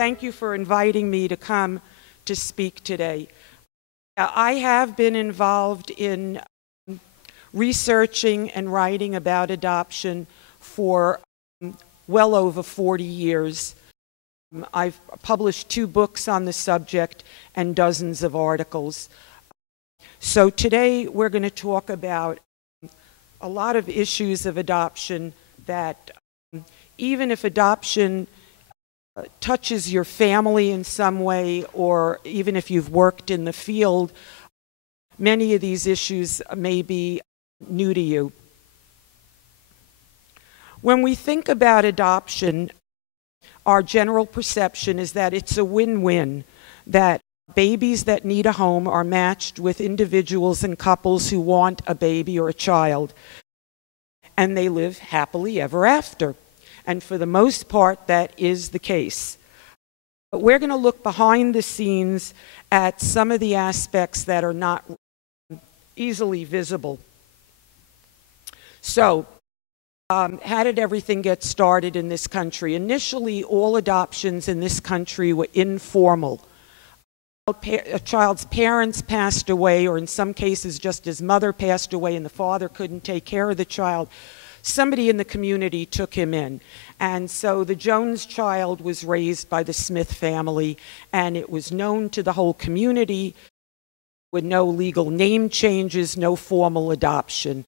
Thank you for inviting me to come to speak today. I have been involved in researching and writing about adoption for well over 40 years. I've published 2 books on the subject and dozens of articles. So today we're going to talk about a lot of issues of adoption that even if adoption touches your family in some way, or even if you've worked in the field, many of these issues may be new to you. When we think about adoption, our general perception is that it's a win-win, that babies that need a home are matched with individuals and couples who want a baby or a child, and they live happily ever after. And for the most part, that is the case. But we're going to look behind the scenes at some of the aspects that are not easily visible. So, how did everything get started in this country? Initially, all adoptions in this country were informal. A child's parents passed away, or in some cases just his mother passed away and the father couldn't take care of the child. Somebody in the community took him in. And so the Jones child was raised by the Smith family, and it was known to the whole community with no legal name changes, no formal adoption.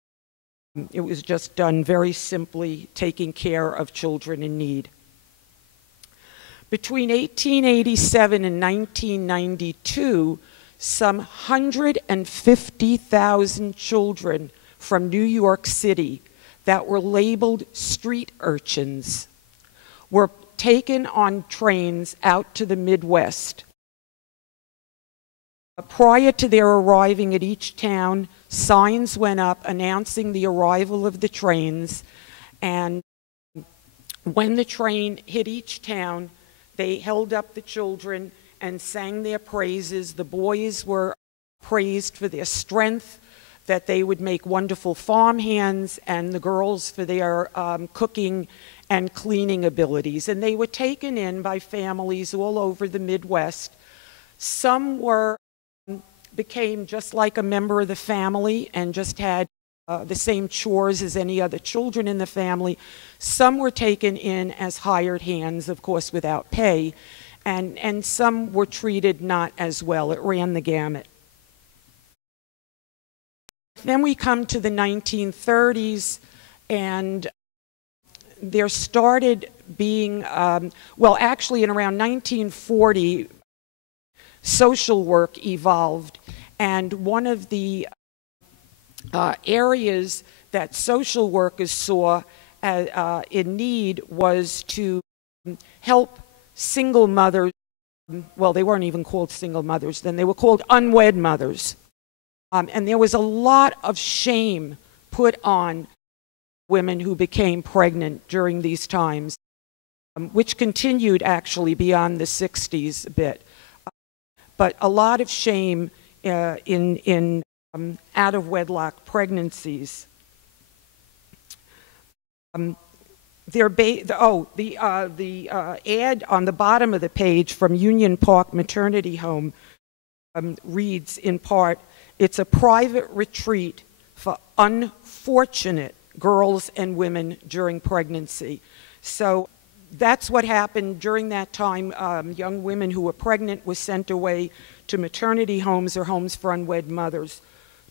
It was just done very simply, taking care of children in need. Between 1887 and 1992, some 150,000 children from New York City that were labeled street urchins were taken on trains out to the Midwest. Prior to their arriving at each town, signs went up announcing the arrival of the trains, and when the train hit each town, they held up the children and sang their praises. The boys were praised for their strength, that they would make wonderful farmhands, and the girls for their cooking and cleaning abilities. And they were taken in by families all over the Midwest. Some became just like a member of the family and just had the same chores as any other children in the family. Some were taken in as hired hands, of course, without pay, and some were treated not as well. It ran the gamut. Then we come to the 1930s, and there started being, well, actually in around 1940, social work evolved, and one of the areas that social workers saw in need was to help single mothers. Well, they weren't even called single mothers then, they were called unwed mothers. And there was a lot of shame put on women who became pregnant during these times, which continued actually beyond the 60s a bit. But a lot of shame in out-of-wedlock pregnancies. The ad on the bottom of the page from Union Park Maternity Home reads in part, "It's a private retreat for unfortunate girls and women during pregnancy." So that's what happened during that time. Young women who were pregnant were sent away to maternity homes or homes for unwed mothers.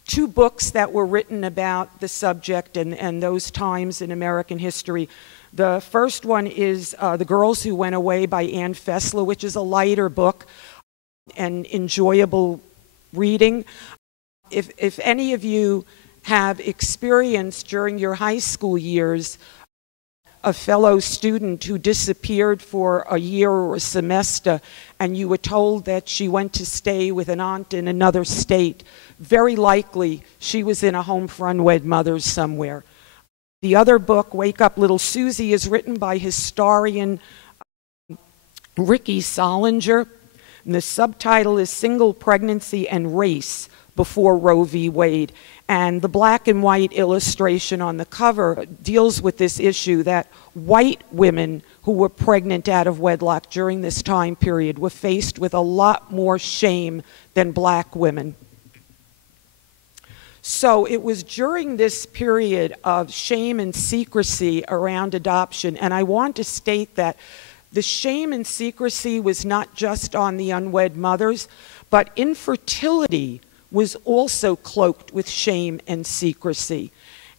2 books that were written about the subject and those times in American history. The first one is The Girls Who Went Away by Ann Fessler, which is a lighter book and enjoyable reading. If any of you have experienced during your high school years a fellow student who disappeared for a year or a semester, and you were told that she went to stay with an aunt in another state, very likely she was in a home for unwed mothers somewhere. The other book, Wake Up Little Susie, is written by historian Ricky Solinger, and the subtitle is Single Pregnancy and Race Before Roe v. Wade. And the black and white illustration on the cover deals with this issue that white women who were pregnant out of wedlock during this time period were faced with a lot more shame than black women. So it was during this period of shame and secrecy around adoption, and I want to state that the shame and secrecy was not just on the unwed mothers, but infertility was also cloaked with shame and secrecy.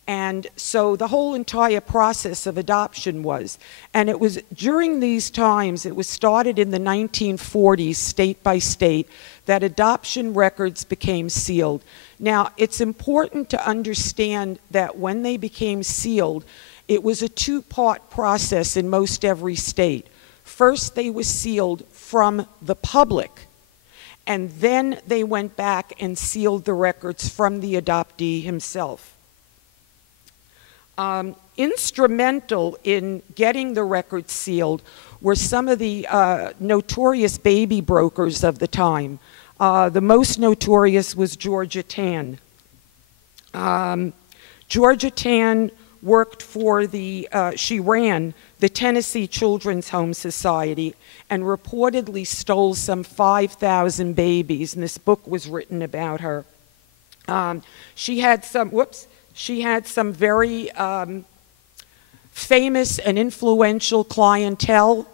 And so the whole entire process of adoption was. And it was during these times, it was started in the 1940s, state by state, that adoption records became sealed. Now, it's important to understand that when they became sealed, it was a two-part process in most every state. First, they were sealed from the public, and then they went back and sealed the records from the adoptee himself. Instrumental in getting the records sealed were some of the notorious baby brokers of the time. The most notorious was Georgia Tann. Georgia Tann worked for she ran the Tennessee Children's Home Society and reportedly stole some 5,000 babies, and this book was written about her. She had some very famous and influential clientele,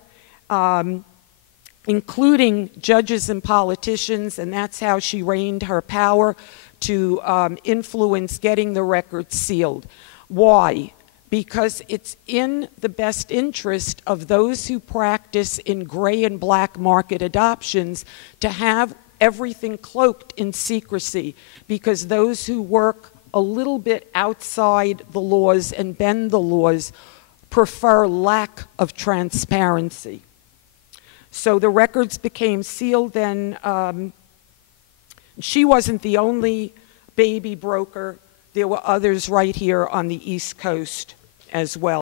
including judges and politicians, and that's how she reigned her power to influence getting the records sealed. Why? Because it's in the best interest of those who practice in gray and black market adoptions to have everything cloaked in secrecy, because those who work a little bit outside the laws and bend the laws prefer lack of transparency. So the records became sealed, and she wasn't the only baby broker. There were others right here on the East Coast as well.